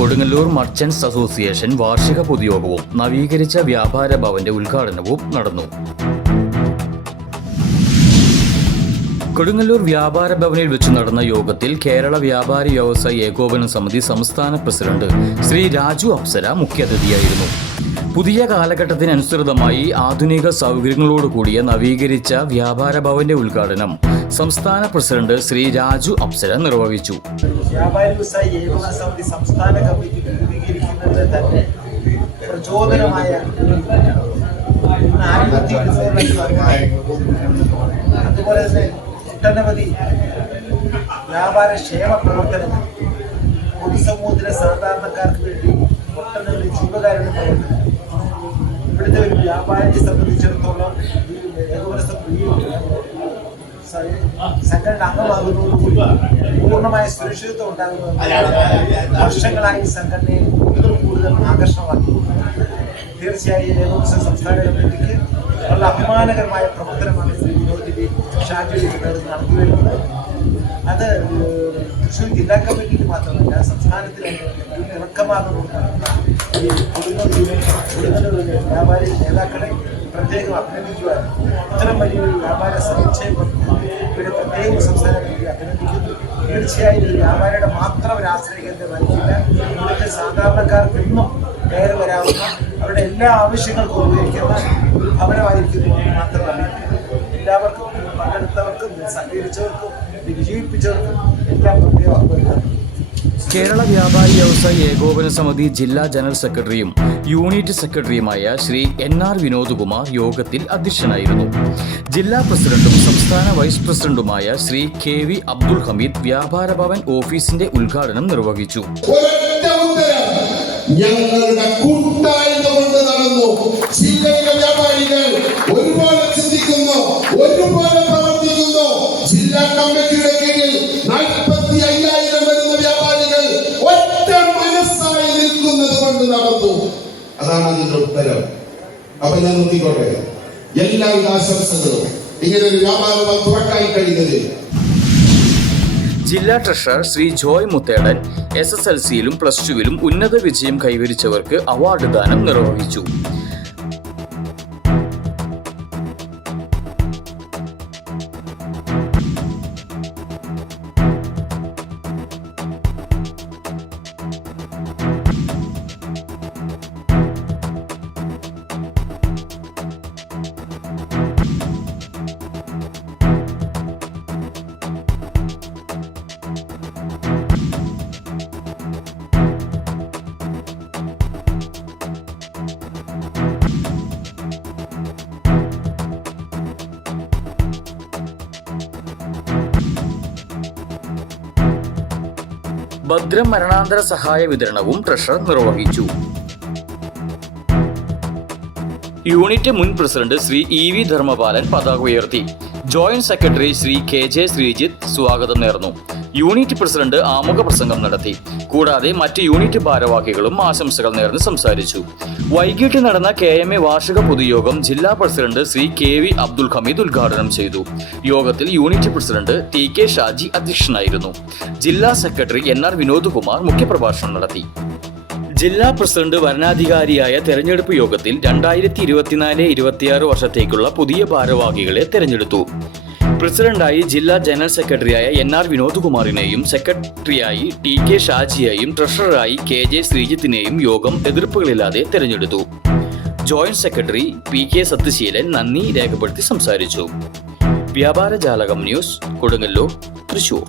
Kodungallur merchants association വാർഷിക പൊതുയോഗവും നവീകരിച്ച വ്യാപാര ഭവന്റെ ഉദ്ഘാടനവും നടന്നു. കൊടുങ്ങല്ലൂർ വ്യാപാര ഭവനിൽ വെച്ച് നടന്ന യോഗത്തിൽ കേരള വ്യാപാരി വ്യവസായ ഏകോപന സമിതി സംസ്ഥാന പ്രസിഡന്റ് ശ്രീ രാജു അപ്സര മുഖ്യാതിഥിയായിരുന്നു പുതിയ കാലഘട്ടത്തിനനുസൃതമായി ആധുനിക സൗകര്യങ്ങളോടുകൂടിയ നവീകരിച്ച വ്യാപാര ഭവന്റെ ഉദ്ഘാടനം സംസ്ഥാന പ്രസിഡന്റ് ശ്രീ രാജു അപ്സര നിർവഹിച്ചു. ഏകോപന സമിതി പ്രചോദനമായ അതുപോലെ തന്നെ ഒട്ടനവധി വ്യാപാര ക്ഷേമ പ്രവർത്തനങ്ങൾ പൊതുസമൂഹത്തിലെ സാധാരണക്കാർക്ക് വേണ്ടി ഒട്ടനവധി ജീവകാരുണ്യ പ്രവർത്തനങ്ങൾ. ഇവിടുത്തെ ഒരു വ്യാപാരിയെ സംബന്ധിച്ചിടത്തോളം ഈ ഏകോപന സംഘടന അംഗമാകുന്നതോടുകൂടി പൂർണമായ സുരക്ഷിതത്വം ഉണ്ടാകുന്നത് വർഷങ്ങളായി സംഘടനയെ കൂടുതൽ ആകർഷണമാക്കി. തീർച്ചയായും ഏകോപന സംസ്ഥാന കമ്മിറ്റിക്ക് വളരെ അഭിമാനകരമായ പ്രവർത്തനമാണ് ശ്രീ വിനോദിന്റെ ഷാജി നടത്തി വരുന്നത് അത് തൃശ്ശൂർ ജില്ലാ കമ്മിറ്റിക്ക് മാത്രമല്ല സംസ്ഥാനത്തിൽ ഇറക്കമാകുന്നുണ്ടാകുന്ന വ്യാപാരി നേതാക്കളെ പ്രത്യേകം അഭിനന്ദിക്കുവാൻ ഇത്തരം വലിയൊരു വ്യാപാര സമുച്ചയം ഇവരെ പ്രത്യേകം സംസ്ഥാന തീർച്ചയായും ഈ വ്യാപാരിയുടെ മാത്രം ഒരു ആശ്രയിക്കേണ്ടതായിരിക്കില്ല ഇവിടുത്തെ സാധാരണക്കാർക്ക് ഇന്നും കയറി വരാവുന്ന അവരുടെ എല്ലാ ആവശ്യങ്ങൾക്കും ഉപയോഗിക്കുന്ന ഒരു ഭവനമായിരിക്കുന്നു എന്ന് മാത്രമല്ല എല്ലാവർക്കും പങ്കെടുത്തവർക്കും സഹകരിച്ചവർക്കും വിജയിപ്പിച്ചവർക്കും എല്ലാം കേരള വ്യാപാരി വ്യവസായ ഏകോപന സമിതി ജില്ലാ ജനറൽ സെക്രട്ടറിയും യൂണിറ്റ് സെക്രട്ടറിയുമായ ശ്രീ എൻ ആർ വിനോദ്കുമാർ യോഗത്തിൽ അധ്യക്ഷനായിരുന്നു. ജില്ലാ പ്രസിഡന്റും സംസ്ഥാന വൈസ് പ്രസിഡന്റുമായ ശ്രീ കെ വി അബ്ദുൾ ഹമീദ് വ്യാപാര ഭവൻ ഓഫീസിന്റെ ഉദ്ഘാടനം നിർവഹിച്ചു. ഞങ്ങളുടെ നടന്നു. വ്യാപാരികൾ അതാണ് അതിന്റെ ഉത്തരം. അപ്പൊ ഞാൻ നോക്കിക്കോട്ടെ. എല്ലാവിധ ആശംസകളും ഇങ്ങനെ ഒരു വ്യാപാരം തുറക്കാൻ കഴിഞ്ഞത്. ജില്ലാ treasurer Shri Joy Muthedan S S L സിയിലും plus ടുവിലും ഉന്നത വിജയം കൈവരിച്ചവർക്ക് അവാർഡ് ദാനം നിർവഹിച്ചു. ഭദ്രം മരണാന്തര സഹായ വിതരണവും ട്രഷറർ നിർവഹിച്ചു. യൂണിറ്റ് മുൻ president Shri E V Dharmapalan പതാക ഉയർത്തി. Joint secretary Shri K J Sreejith സ്വാഗതം നേർന്നു. യൂണിറ്റ് പ്രസിഡന്റ് ആമുഖ പ്രസംഗം നടത്തി. കൂടാതെ മറ്റ് യൂണിറ്റ് ഭാരവാഹികളും ആശംസകൾ നേർന്ന് സംസാരിച്ചു. വൈകിട്ട് നടന്ന കെ എം എ വാർഷിക പൊതുയോഗം ജില്ലാ president Shri K V Abdul Hameed ഉദ്ഘാടനം ചെയ്തു. യോഗത്തിൽ unit president T K Shaji അധ്യക്ഷനായിരുന്നു. ജില്ലാ secretary N R Vinod Kumar മുഖ്യപ്രഭാഷണം നടത്തി. ജില്ലാ പ്രസിഡന്റ് വരണാധികാരിയായ തെരഞ്ഞെടുപ്പ് യോഗത്തിൽ രണ്ടായിരത്തി ഇരുപത്തിനാല് ഇരുപത്തിയാറ് വർഷത്തേക്കുള്ള പുതിയ ഭാരവാഹികളെ തെരഞ്ഞെടുത്തു. പ്രസിഡന്റായി ജില്ലാ ജനറൽ സെക്രട്ടറിയായ എൻ ആർ വിനോദ് കുമാറിനെയും സെക്രട്ടറിയായി ടി കെ ഷാജിയെയും ട്രഷററായി കെ ജെ ശ്രീജിത്തിനെയും യോഗം എതിർപ്പുകളില്ലാതെ തെരഞ്ഞെടുത്തു. Joint secretary P K Sathyaseelan നന്ദി രേഖപ്പെടുത്തി സംസാരിച്ചു. വ്യാപാര ജാലകം ന്യൂസ് കൊടുങ്ങല്ലൂർ തൃശൂർ.